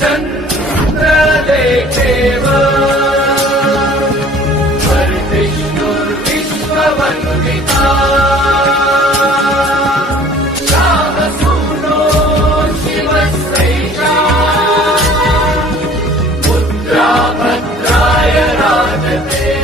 चन्द्रलेखेव वर्धिष्णुर्विश्ववन्दिता रामसूनो शिवस्यैषा पुत्रा भद्राय राजते।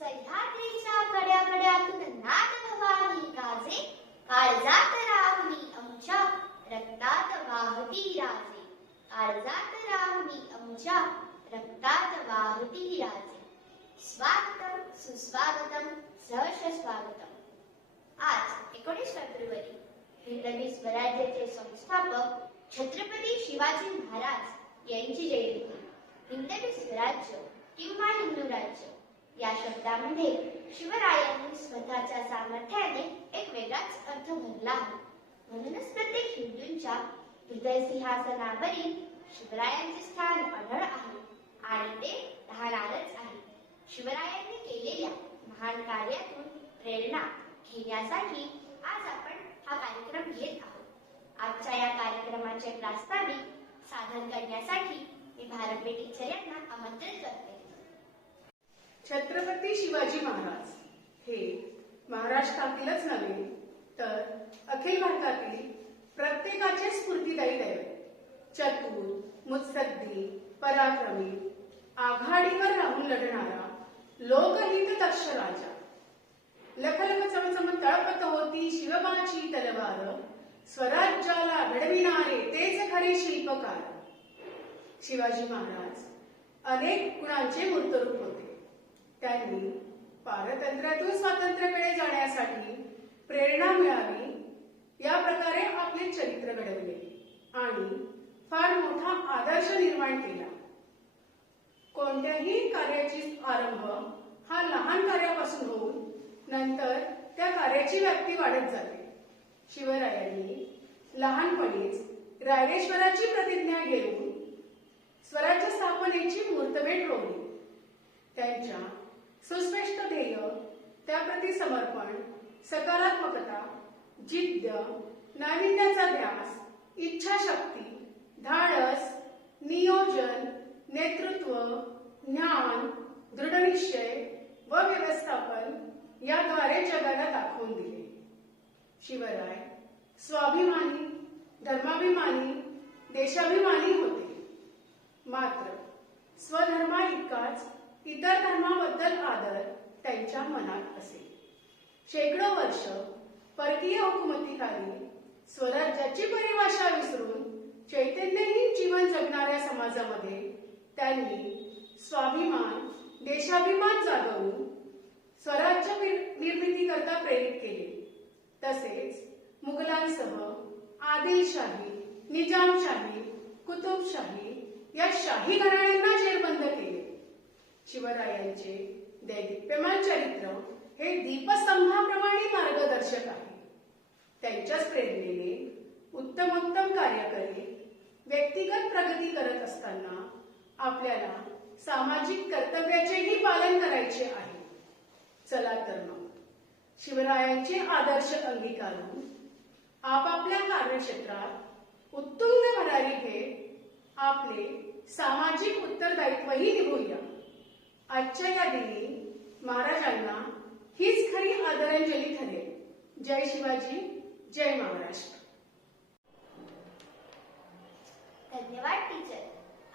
सह्याद्रीच्या कड्याकड्यातून नाद भवानी गाजे, काळजात राहुनी आमच्या रक्तात वाहती राजे, काळजात राहुनी आमच्या रक्तात वाहती राजे। स्वागतम सुस्वागतम सहर्ष स्वागतम। आज 19 फेब्रुवारी हिंदवी स्वराज्याचे संस्थापक छत्रपती शिवाजी महाराज यांची जयंती। हिंदवी स्वराज्य किंवा हिंदू राज्य या शब्दामध्ये शिवरायांनी स्वतःच्या सामर्थ्याने एक वेगळाच अर्थ भरला आहे। म्हणूनच प्रत्येक हिंदूंच्या हृदय सिंहासनावरील शिवरायांचे स्थान अढळ आहे आणि ते राहणारच आहे। शिवरायांनी केलेल्या महान कार्यातून प्रेरणा घेण्यासाठी आज आपण हा कार्यक्रम घेत आहोत। आजच्या या कार्यक्रमाचे प्रास्ताविक सादर करण्यासाठी मी भारतबेट टीचर यांना आमंत्रित करते। छत्रपती शिवाजी महाराज हे महाराष्ट्रातीलच नव्हे तर अखिल भारतातील प्रत्येकाचे स्फूर्तिदायी दैवत, चतुर, मुत्सद्दी, पराक्रमी, आघाडीवर राहून लढणारा लोकहित दक्ष राजा। लखलख चमचम तळपत होती शिवबाची तलवार, स्वराज्याला घडविणारे तेच खरे शिल्पकार। शिवाजी महाराज अनेक गुणांचे मूर्तरूप होते। त्यांनी पारतंत्र्यातून स्वातंत्र्याकडे जाण्यासाठी प्रेरणा मिळावी या प्रकारे आपले चरित्र घडवले आणि फार मोठा आदर्श निर्माण केला। कोणत्याही कार्याची आरंभ हा लहान कार्यापासून होऊन नंतर त्या कार्याची व्याप्ती वाढत जाते। शिवरायांनी लहानपणीच रायरेश्वराची प्रतिज्ञा घेऊन स्वराज्य स्थापनेची मुहूर्तमेढ रोवली। त्यांच्या सुस्पष्ट ध्येय, त्याप्रती समर्पण, सकारात्मकता, जिद्द, नाविन्याचा ध्यास, इच्छाशक्ती, धाडस, नियोजन, नेतृत्व, ज्ञान, दृढनिश्चय व व्यवस्थापन याद्वारे जगाला दाखवून दिले। शिवराय स्वाभिमानी, धर्माभिमानी, देशाभिमानी होते। मात्र स्वधर्मा इतकाच इतर धर्माबद्दल आदर त्यांच्या मनात असे। शेकडो वर्ष परकीय हुकुमतीखाली स्वराज्याची परिभाषा विसरून चैतन्यहीन जीवन जगणाऱ्या समाजामध्ये त्यांनी स्वाभिमान, देशाभिमान जागवून स्वराज्य निर्मितीकरता प्रेरित केले। तसेच मुघलांसह आदिलशाही, निजामशाही, कुतुबशाही या शाही घराण्यांना जेरबंद केले। शिवरायांचे दैदिप्यमान चरित्र हे दीपस्तंभाप्रमाणे मार्गदर्शक आहे। त्यांच्याच प्रेरणेने उत्तमोत्तम कार्य करीत व्यक्तिगत प्रगती करत असताना आपल्याला सामाजिक कर्तव्याचेही पालन करायचे आहे। चला तर मग शिवरायांचे आदर्श अंगीकारून आपापल्या कार्यक्षेत्रात उत्तुंग भरारी घेत आपले सामाजिक उत्तरदायित्वही निभूया। आजच्या या दिनी महाराजांना हीच खरी आदरांजली ठरेल। जय शिवाजी, जय महाराष्ट्र। धन्यवाद टीचर।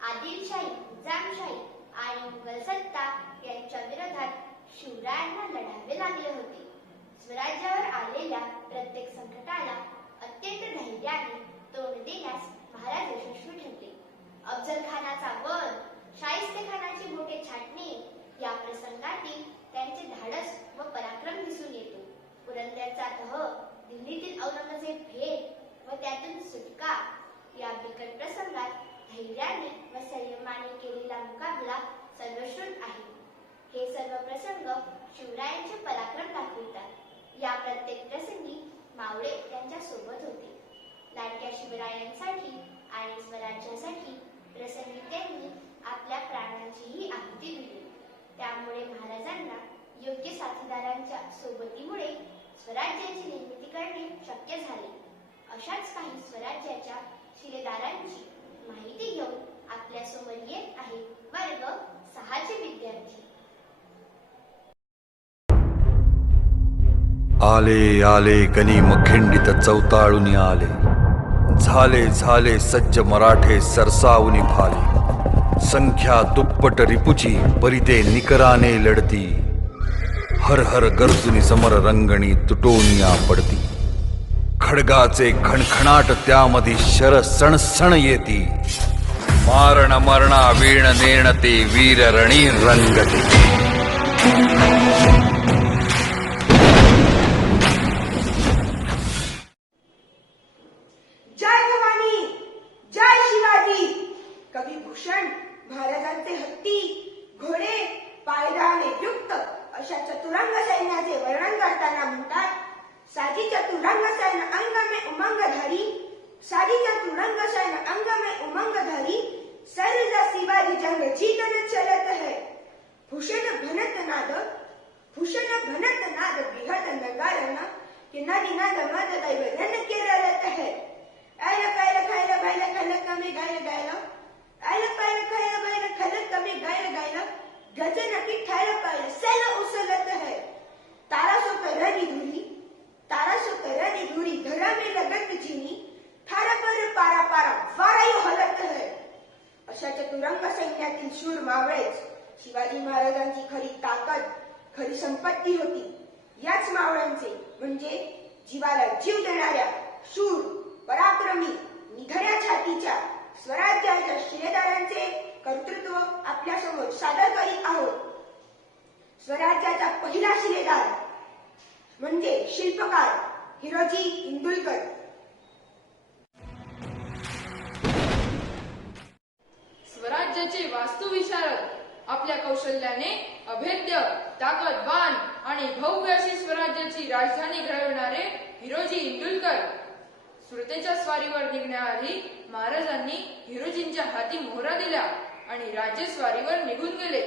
आदिलशाही, निजामशाही आणि मुघल सत्ता यांच्या विरोधात शिवरायांना लढावे लागले होते। स्वराज्यावर आलेल्या प्रत्येक संकटाला अत्यंत धैर्याने तोंड देण्यास महाराज यशस्वी ठरले। अफजल खानाचा वध, शाहिस्तेखानाची बोटे छाटणे या प्रसंगातील त्यांचे धाडस व पराक्रम दिसून येतो। पुरंदरचा तह, दिल्लीतील औरंगजेब भेट व त्यातून सुटका शिवरायांचे पराक्रम दाखवितात. या प्रत्येक प्रसंगी मावळे त्यांच्या सोबत होते. लाडक्या शिवरायांसाठी आणि स्वराज्यासाठी प्रसंगी त्यांनी आपल्या प्राणांचीही आहुती दिली. त्यामुळे महाराजांना योग्य साथीदारांच्या सोबतीमुळे स्वराज्याची निर्मिती करणे शक्य झाले. अशाच काही स्वराज्याच्या शिलेदारांची माहिती घेऊन आपल्या समोर येत आहे वर्ग 6 चे विद्यार्थी. आले आले गणी मखिंडित चौताळून आले, झाले झाले सज्ज मराठे सरसावून भाले. संख्या दुप्पट रिपुची परिते निकराने लढती, हर हर गर्जुनी समर रंगणी तुटोनिया पडती. खडगाचे खणखणाट त्यामध्ये शर सणसण येती, मारण मरणा वीण नेण ते वीर रणी रंगती. जय भवानी, जय शिवाजी. कवी भूषण महाराजांचे हत्ती, घोडे, पायदाने युक्त अशा चतुरंग सैन्याचे वर्णन करताना म्हणतात, साजी चतुरंग सैन्य अंग में उमंगधारी, साजी चतुरंग सैन्य अंग में उमंगधारी, सर्ज शिवाजी जंग जीतन चलत है. भूषण भनत नाद बिहत नगारण, कि नदी नद मद दैव रन केरलत है. आयल कायल खायल बैल खलक कमी गायल गायल, आयल पायल खायल बैल खलक कमी गायल गायल, गजन की ठायल पायल सेल उसलत है. तारा सो करनी धुरी धरा में लगत चीनी, ठारा पर पारा पारा वारायू हलत है. अशा चतुरंग सैन्यातील शूर मावळेच शिवाजी महाराजांची खरी ताकद, खरी संपत्ती होती. याच मावळ्यांचे म्हणजे जीवाला जीव देणाऱ्या शूर, पराक्रमी, निधड्या छातीच्या स्वराज्याच्या शिलेदारांचे कर्तृत्व आपल्या समोर सादर करीत आहोत. स्वराज्याचा पहिला शिलेदार म्हणजे शिल्पकार हिरोजी इंदुलकर. स्वराज्याचे वास्तुविशारद, आपल्या कौशल्याने अभेद्य, ताकदवान आणि भव्य अशी स्वराज्याची राजधानी घडवणारे हिरोजी इंदुलकर. सुरतेच्या स्वारीवर निघण्याआधी महाराजांनी हिरोजींच्या हाती मोहरा दिल्या आणि राज्यस्वारीवर निघून गेले.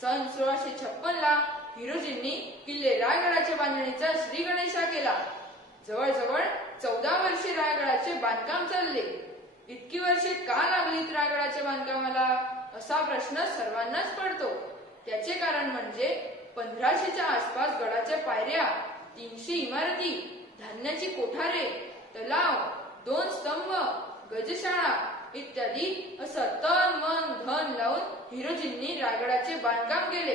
सन 1656 हिरोजींनी किल्ले रायगडाच्या बांधणीचा श्री गणेशा केला. जवळजवळ 14 वर्षे रायगडाचे बांधकाम चालले. इतकी वर्षे का लागलीत रायगडाच्या बांधकामाला, असा प्रश्न सर्वांनाच पडतो. त्याचे कारण म्हणजे 1500च्या आसपास गडाच्या पायऱ्या, 300 इमारती, धान्याची कोठारे, तलाव, 2 स्तंभ, गजशाळा इत्यादी असं तन मन धन लावून हिरोजींनी रायगडाचे बांधकाम केले.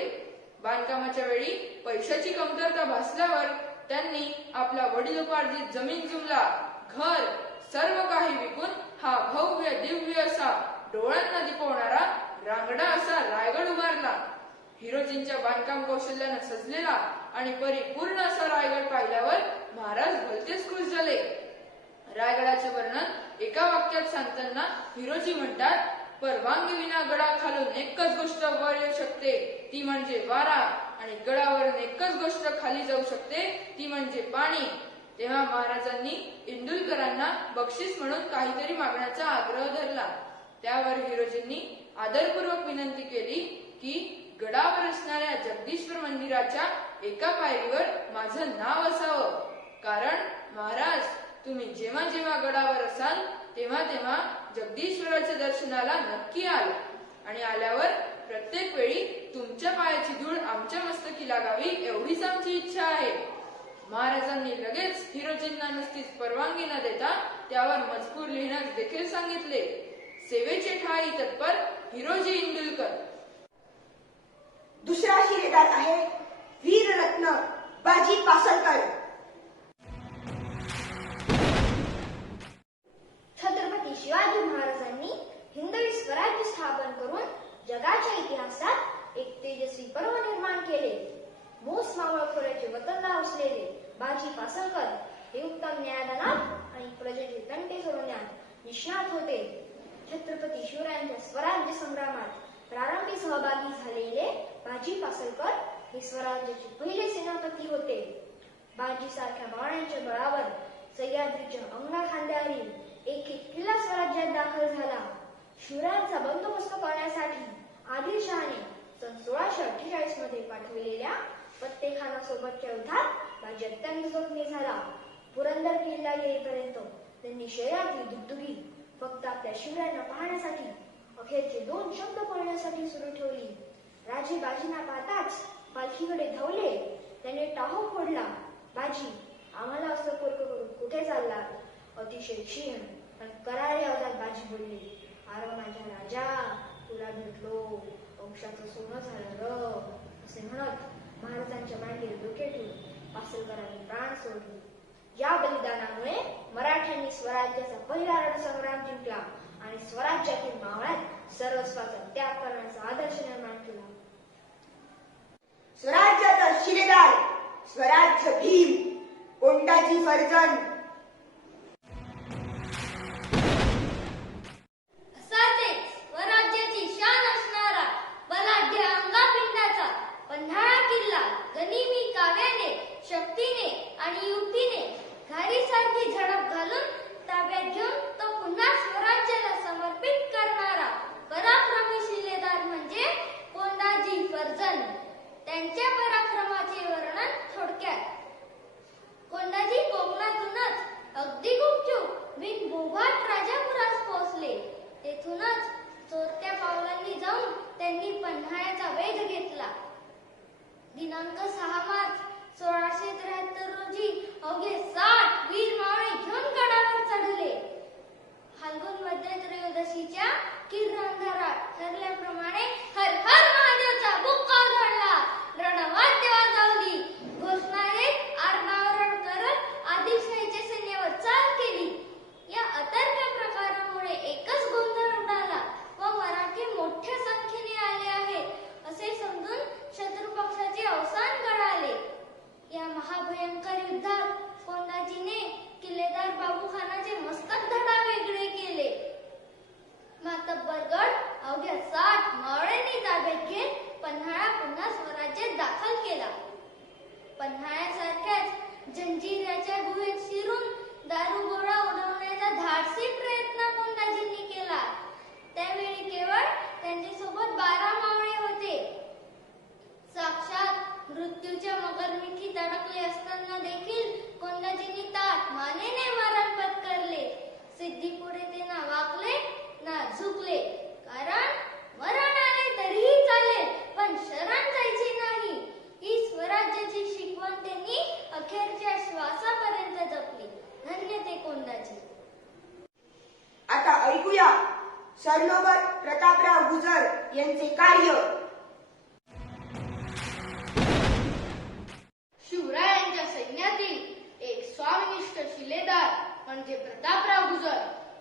बांधकामाच्या वेळी पैशाची कमतरता भासल्यावर त्यांनी आपला वडिलोपार्जित जमीन जुमला, घर सर्व काही विकून हा भव्य दिव्य असा डोळ्यांना दिपवणारा रांगडा असा रायगड उभारला. हिरोजींच्या बांधकाम कौशल्यानं सजलेला आणि परिपूर्ण असा रायगड पाहिल्यावर महाराज भलतेच खुश झाले. रायगडाचे वर्णन एका वाक्यात सांगताना हिरोजी म्हणतात, परवानगी विना गडाखालून एकच गोष्ट वर येऊ शकते, ती म्हणजे वारा, आणि गडावरून एकच गोष्ट खाली जाऊ शकते, ती म्हणजे पाणी. तेव्हा महाराजांनी इंदुलकरांना बक्षीस म्हणून काहीतरी मागण्याचा आग्रह धरला. त्यावर हिरोजींनी आदरपूर्वक विनंती केली की गडावर असणाऱ्या जगदीश्वर मंदिराच्या एका पायरीवर माझं नाव असावं. कारण महाराज, तुम्ही जेव्हा जेव्हा गडावर असाल तेव्हा तेव्हा जगदीश्वराच्या दर्शनाला नक्की याल, आणि आल्यावर प्रत्येक वेळी तुमच्या पायाची धूळ आमच्या मस्तकी लागावी एवढीच आमची इच्छा आहे. महाराजांनी लगेच हिरोजींना नुसतीच परवानगी न देता त्यावर मजकूर लिहिण्यास देखील सांगितले. सेवेचे ठाई तत्पर हिरोजी इंदुलकर. दुसरा शिलेदार आहे वीररत्न बाजी पासलकर. छत्रपती शिवाजी महाराजांनी हिंदवी स्वराज्य स्थापन करून जगाच्या इतिहासात एक तेजस्वी पर्व निर्माण केले. मोस मावळखोऱ्याचे वतनदार असलेले बाजी पासलकर हे उत्तम न्यायदानात आणि प्रजेचे तंटे सोडवण्यात निष्णात होते. छत्रपती शिवरायांच्या स्वराज्य संग्रामात प्रारंभी सहभागी झालेले बाजी पासलकर हे स्वराज्याचे पहिले सेनापती होते. बाजीसारख्या मावळ्यांच्या बळावर सह्याद्रीच्या अंगणाखांद्यावरील एक किल्ला स्वराज्यात दाखल झाला. शिवरायांचा बंदोबस्त करण्यासाठी आदिलशहाने सन 1648 मध्ये पाठविलेल्या फत्तेखाना सोबतच्या युद्धात बाजी अत्यंत जखमी झाला. पुरंदर किल्ला येईपर्यंत त्यांनी शरीरातली दुगदुगी फक्त आपल्या शिवरायांना पाहण्यासाठी, अखेरचे 2 शब्द बोलण्यासाठी सुरू ठेवली. राजे बाजींना पाहताच पालखीकडे धावले. त्याने टाहो फोडला. बाजी, आम्हाला असं पोरक करून कुठे चालला? अतिशय क्षीण पण कराळे आवाजात बाजी बोलले, अरे माझ्या राजा, तुला भेटलो, वंशाचं सोनं झालं र. असे म्हणत महाराजांच्या मांडीवर डोके ठेवून पासलकरांनी प्राण सोडले. या बलिदानामुळे मराठ्यांनी स्वराज्याचा पहिला रणसंग्राम जिंकला आणि स्वराज्यातील मावळ्यात सर्वस्वाचा त्याग करण्याचा आदर्श निर्माण केला. स्वराज्याचा शिलेदार, स्वराज्य भीम, कोंडाजी फर्जंद. असाच एक स्वराज्याची शान असणारा बलाढ्य अंगापिंडाचा पन्हाळा किल्ला गनिमी काव्याने, शक्तीने आणि युक्तीने घारीसारखी झडप घालून ताब्यात घेऊन तो पुन्हा स्वराज्याला समर्पित करणारा पराक्रमी शिलेदार म्हणजे कोंडाजी फर्जंद. त्यांच्या पराक्रमाचे वर्णन थोडक्यात. कोंडाजी कोकणातूनच अगदी गुपचूप बिनबोभाट राजापुरास पोहोचले. तेथूनच चोरत्या पावलांनी जाऊन त्यांनी पन्हाळ्याचा वेध घेतला. दिनांक 6 मार्च 1673 रोजी अवघे 60 वीर मावळे घेऊन गडावर चढले. फाल्गुन मध्ये त्रयोदशीच्या किरण अंधारात ठरल्याप्रमाणे हर हर महादेवचा बुक्का घडला. रणवाद्य वाजवली. घोषणा देत आरडाओरड करत आदिलशाहीच्या सैन्यावर चाल केली. या अतर्क प्रकारामुळे एकच गोंधळ उडाला व मराठी मोठ्या संख्येने आले आहेत असे समजून शत्रुपक्षाचे अवसान कळाले. या महाभयंकर युद्धात कोंडाजीने किल्लेदार बाबूखानाचे मस्तक धडा वेगळे केले. मातब्बरगड अवघ्या 60 मावळ्यांनी ताब्यात घेत पन्हाळा पुन्हा स्वराज्यात दाखल केला. पन्हाळ्यासारख्याच जंजिऱ्याच्या गुहेत शिरून दारुगोळा उडवण्याचा धाडसी प्रयत्न कोंडाजींनी केला. त्यावेळी केवळ त्यांच्यासोबत 12 मावळे होते. साक्षात मृत्यूच्या मगरमिठीत अडकले असताना देखील कोंडाजींनी ताठ मानेने मरण पत्करले. सिद्धीपुढे ते ना वाकले ना झुकले. कारण मरण आले तरीही चालेल पण शरण जायचे नाही. ही स्वराज्याची शिकवण त्यांनी अखेरच्या श्वासापर्यंत जपली. धन्य ते कोंडाजी. आता ऐकूया सरनोबत प्रतापराव गुजर यांचे कार्य. शिवरायांच्या सैन्यातील एक स्वामिनिष्ठ शिलेदार म्हणजे प्रतापराव गुजर.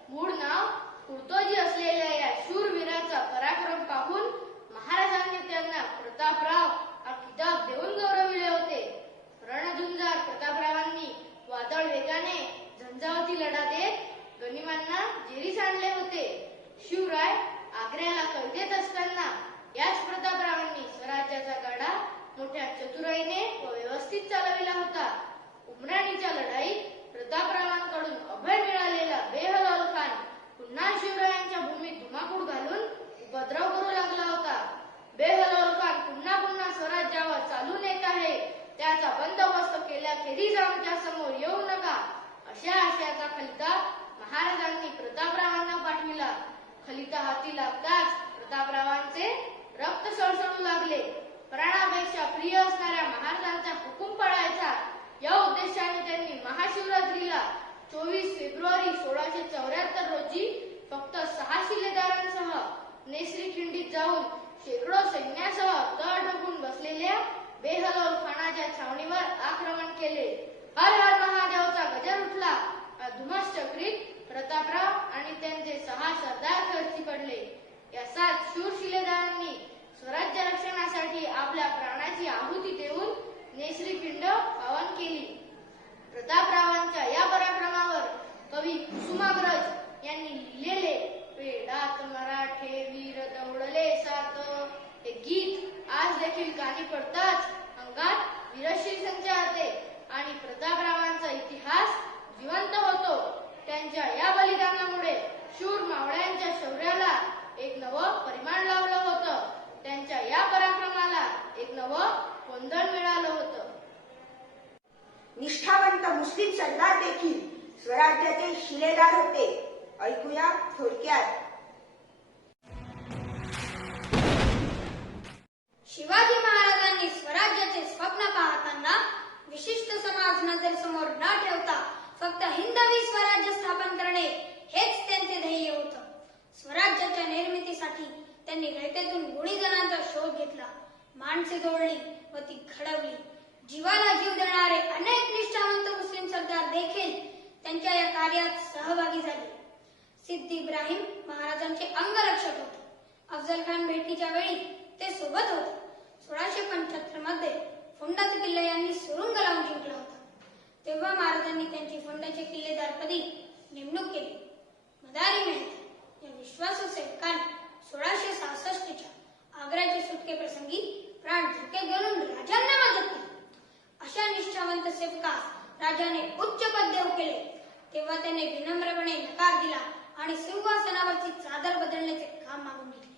मूळ नाव कुर्तोजी असलेल्या या शूरवीराचा पराक्रम पाहून महाराजांनी त्यांना प्रतापराव हा किताब देऊन गौरविले होते. रणझुंजार प्रतापरावांनी वादळ वेगाने झंझावती लढा देत गनिमांना जेरीस आणले होते. शिवराय आग्र्याला कैदेत असताना याच प्रतापरावांनी स्वराज्याचा गाडा मोठ्या चतुराईने व व्यवस्थित चालविला होता. उमराणीच्या लढाईत प्रतापरावांकडून अभय मिळालेला बेहलाल खान पुन्हा शिवरायांच्या भूमीत धुमाकूळ घालून उपद्रव करू लागला होता. बेहलाल खान पुन्हा स्वराज्यावर चालून येत आहे, त्याचा बंदोबस्त केल्याखेरीज आमच्या समोर येऊ नका अशा आशयाचा खलिता महाराजांनी प्रतापरावांना पाठविला. खलिता हाती लागताच प्रतापरावांचे रक्त सळसळू लागले. प्राणापेक्षा प्रिय असणाऱ्या महाराजांचा हुकूम पाळायचा या उद्देशाने त्यांनी महाशिवरात्रीला 24 फेब्रुवारी 1674 रोजी फक्त 6 शिलेदारांसह नेसरी खिंडीत जाऊन शेकडो सैन्यासह तळ ढोकून बसलेल्या बेहलाल खानाच्या छावणीवर आक्रमण केले. हर हर महादेवचा गजर उठला. धुमश्चक्रीत प्रतापराव आणि त्यांचे 6 सरदार खर्ची पडले. या 7 शूर शिलेदारांनी स्वराज्य रक्षणासाठी आपल्या प्राणाची आहुती देऊन नेसरी खिंड पावन केली. प्रतापरावांच्या या पराक्रमावर कवी कुसुमाग्रज यांनी लिहिलेले पेडात मराठे वीर दौडले सात हे गीत आज देखील कानी पडताच वीरशीर संचारते आणि प्रतापरावांचा इतिहास जिवंत होतो. त्यांच्या या बलिदानामुळे शूर मावळ्यांच्या शौर्याला एक नवं परिमाण लावलं होतं. त्यांच्या या पराक्रमाला एक नवं कोंदण मिळालं होतं. निष्ठावंत मुस्लिम सरदार देखील स्वराज्याचे शिलेदार होते. ऐकूया थोडक्यात. शिवाजी महाराजांनी स्वराज्याचे स्वप्न पाहताना विशिष्ट समाज नजरेसमोर न ठेवता फक्त हिंदवी स्वराज्य स्थापन करणे हेच त्यांचे ध्येय होतं. स्वराज्याच्या निर्मितीसाठी त्यांनी रयतेतून गुणीजनांचा शोध घेतला, माणसे जोडली व ती घडवली. जीवाला जीव देणारे अनेक निष्ठावंत मुस्लिम सरदार देखील त्यांच्या या कार्यात सहभागी झाले. सिद्दी इब्राहिम महाराजांचे अंगरक्षक होते. अफजल खान भेटीच्या वेळी ते सोबत होते. 1675 मध्ये फोंडाचा किल्ला यांनी सुरुंग लावून जिंकला होता. तेव्हा महाराजांनी त्यांची फोंडाच्या किल्लेदारपदी नेमणूक केली. मदारी मेहता या विश्वासू सेवकाने 1666च्या आग्र्याच्या सुटकेप्रसंगी प्राण धोक्यात घालून राजांना मदत केली. अशा निष्ठावंत सेवकास राजाने उच्च पद देऊ केले. तेव्हा त्याने विनम्रपणे नकार दिला आणि सिंहासनावरची चादर बदलण्याचे काम मागून घेतले.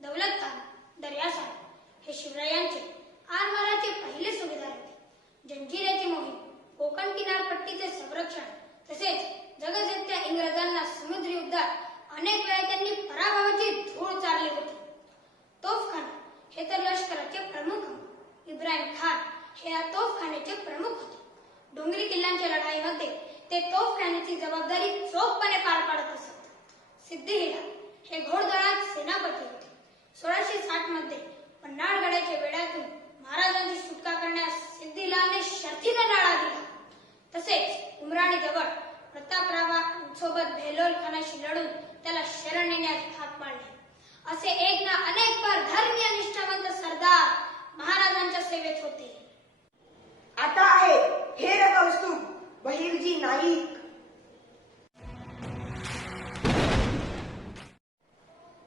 दौलत खान दर्यासाहेब हे शिवरायांचे आरमाराचे पहिले सुभेदार होते. जंजिऱ्याची मोहीम, कोकण किनारपट्टीचे संरक्षण तसेच जगज्जेत्या इंग्रजांना समुद्री युद्धात अनेक वेळा त्यांनी पराभवाची धूळ चारली होती. तोफखाना हे तर लष्कराचे प्रमुख होते. इब्राहिम खान हे या तोफखान्याचे प्रमुख होते. डोंगरी किल्ल्यांच्या लढाईमध्ये ते तोफखान्याची जबाबदारी चोखपणे पार पाडत असत. सिद्दीहिरा हे घोडदळात सेनापती होते. 1660 मध्ये पन्हाळगडाच्या वेढ्यातून महाराजांची सुटका करण्यास सिद्दीलालने शर्थीने लढा दिला. तसेच उमराणी जवळ प्रतापरावांसोबत बेलोल खानाशी लढून त्याला शरण येण्यास भाग पाडले. असे एक ना अनेक बार धर्मीय निष्ठावंत सरदार महाराजांच्या सेवेत होते. आता आहे हेर कौस्तुभ बहिर्जी नाईक.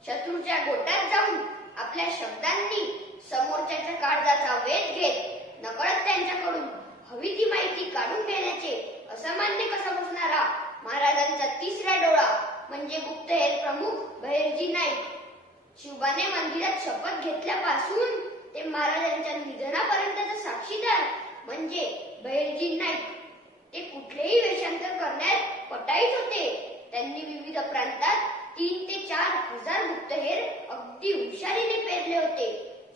शत्रूच्या गोटात जाऊन आपल्या शब्दांनी समोरच्याच्या काळजाचा वेध घेत नकळत त्यांच्याकडून हवी ती माहिती काढून घेण्याचे असामान्य कसा बसणारा महाराजांचा तिसरा डोळा म्हणजे गुप्तहेर प्रमुख बहिर्जी नाईक. शिवबाने मंदिरात शपथ घेतल्यापासून ते महाराजांच्या निधनापर्यंतचा साक्षीदार म्हणजे बहिर्जी नाईक. ते कुठलेही वेषांतर करण्यात पटाईत होते. त्यांनी विविध प्रांतात 3 ते 4 हजार गुप्तहेर अगदी हुशारीने पेरले होते.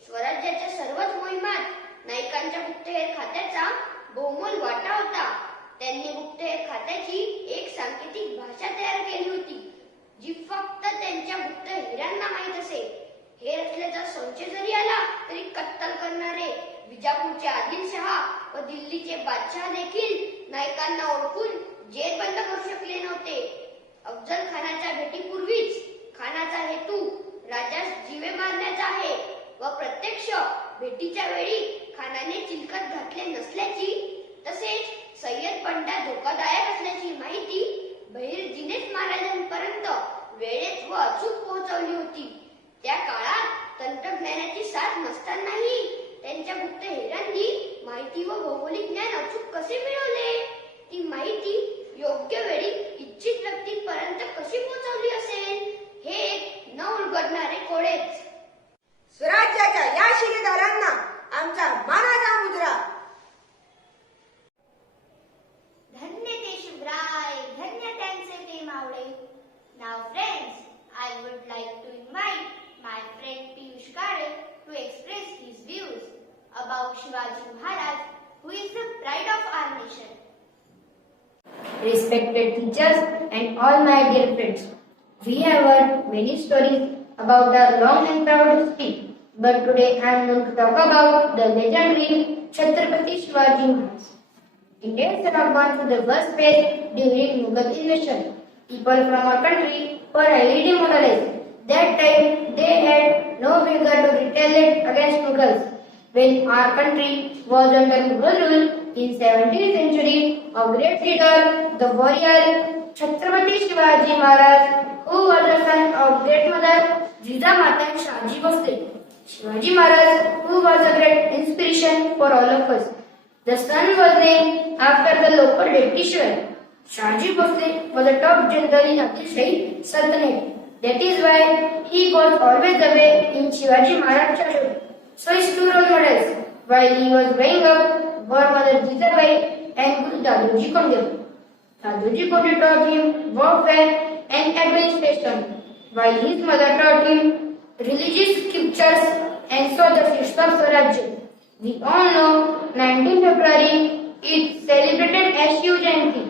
स्वराज्याच्या सर्वच मोहिमात नाईकांच्या गुप्तहेर खात्याचा बहुमोल वाटा होता. त्यांनी गुप्तहेर खात्याची एक सांकेतिक भाषा तयार केली होती जी फक्त त्यांच्या गुप्तहेरांना माहीत असे. हेर असल्याचा संशय जरी आला तरी कत्तल करणारे विजापूरचे आदिलशहा व दिल्लीचे बादशहा देखील नाईकांना ओळखून जेरबंद करू शकले नव्हते. अफजल खानाच्या भेटीपूर्वीच खानाचा हेतू राजास जीवे मारण्याचा आहे व प्रत्यक्ष भेटीच्या वेळी खानाने चिलखत घातले नसल्याची तसेच सय्यद बंडा धोकादायक असल्याची माहिती बहिर्जीनेच महाराजांपर्यंत वेळेत व अचूक पोहोचवली होती. त्या काळात तंत्रज्ञानाची साथ नसतानाही त्यांच्या गुप्तहेरांनी माहिती व भौगोलिक ज्ञान अचूक कसे मिळवले, ती माहिती योग्य वेळी इच्छित व्यक्तींपर्यंत कशी पोहोचवली असेल, हे एक न उलगडणारे कोडेच. स्वराज्याच्या या शिलेदारांना आमचा मानाचा मुद्रा. धन्य ते शिवराय, धन्य त्यांचे ते मावळे. Now friends, I would like to invite my friend Piyush Kare to express his views about Shivaji Maharaj, who is the pride of our nation. Respected teachers and all my dear friends, we have heard many stories about the long and proud history, but today I am going to talk about the legendary Chhatrapati Shivaji Maharaj. Indians have gone through the worst phase during Mughal invasion. People from our country were highly demoralized. That time they had no vigor to retaliate against Mughals. When our country was under Mughal rule in 17th century, a great leader, the warrior Chhatrapati Shivaji Maharaj, who was the son of great mother Jijamata Shahaji Bhosle. Shivaji Maharaj, who was a great inspiration for all of us. The son was named after the local Britishman. Shahaji Bhosle was a top general in Adil Shahi Sultanate. That is why he was always away in Shivaji Maharaj childhood. So his two role models while he was growing up were Mother Jijabai and Guru Dadoji Konde. Dadoji Konde taught him warfare and administration, while his mother taught him religious scriptures and so the feast of Swarajya. We all know 19 February is celebrated as Shiv Jayanti.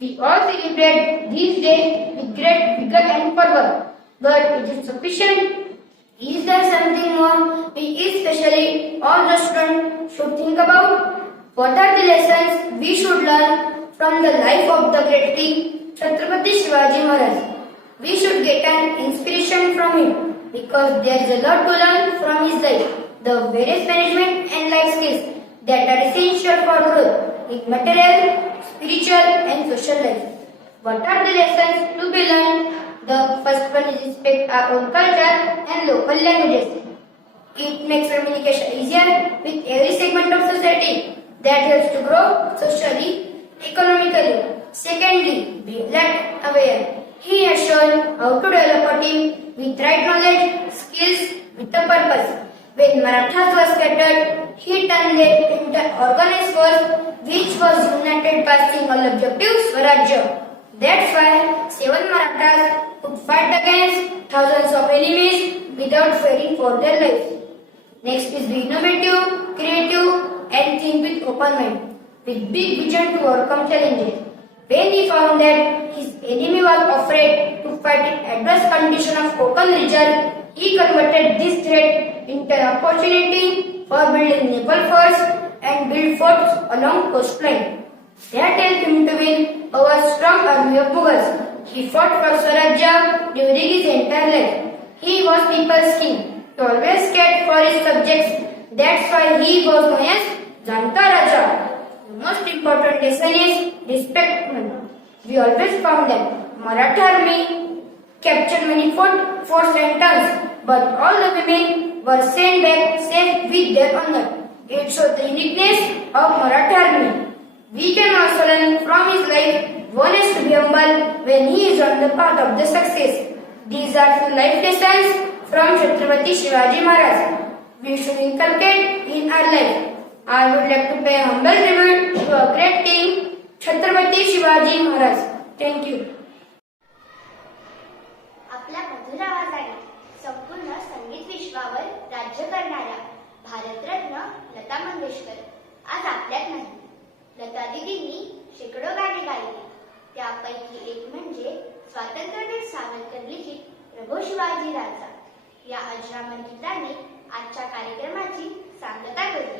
We all celebrate this day with great vigor and fervor. But is it sufficient? Is there something more we especially all the students should think about? What are the lessons we should learn from the life of the great king Chhatrapati Shivaji Maharaj? We should get an inspiration from him because there is a lot to learn from his life. The various management and life skills that are essential for growth in material, spiritual and social life. What are the lessons to be learned? The first one is respect our own culture and local languages. It makes communication easier with every segment of society. That helps to grow socially, economically. Secondly, be alert, aware. He has shown how to develop a team with right knowledge, skills, with a purpose. When Marathas were scattered, he turned them into an organized force which was united by single objective, Swarajya. That's why 7 Marathas could fight against thousands of enemies without fearing for their lives. Next is be innovative, creative and think with open mind, with big vision to overcome challenges. When he found that his enemy was afraid to fight in adverse condition of Konkan region, he converted this threat into an opportunity for building naval force and build forts along coastline. That helped him to win over strong army of Mughals. He fought for Swarajya during his entire life. He was people's king. He always cared for his subjects. That's why he was known as Janta Raja. The most important lesson is respect. We always found that Maratha army captured many forts and towns, but all the women were sent back safe with their honor. It shows the uniqueness of Maratha army. We can also learn from his life. One is to be humble when he is on the path of the success. These are few life lessons from Chhatrapati Shivaji Maharaj. We should inculcate in our life. I would like to pay a humble tribute to a great king, Chhatrapati Shivaji Maharaj. Thank you. आपल्या मधुर आवाजाने संपूर्ण संगीत विश्वावर राज्य करणाऱ्या भारतरत्न लता मंगेशकर आज आपल्यात नाही. लता दीदींनी शेकडो गाणी गायली. त्यापैकी एक म्हणजे स्वातंत्र्यवीर सावरकर लिखित प्रभू शिवाजी राजा या अजरामर गीताने आजच्या कार्यक्रमाची सांगता करते.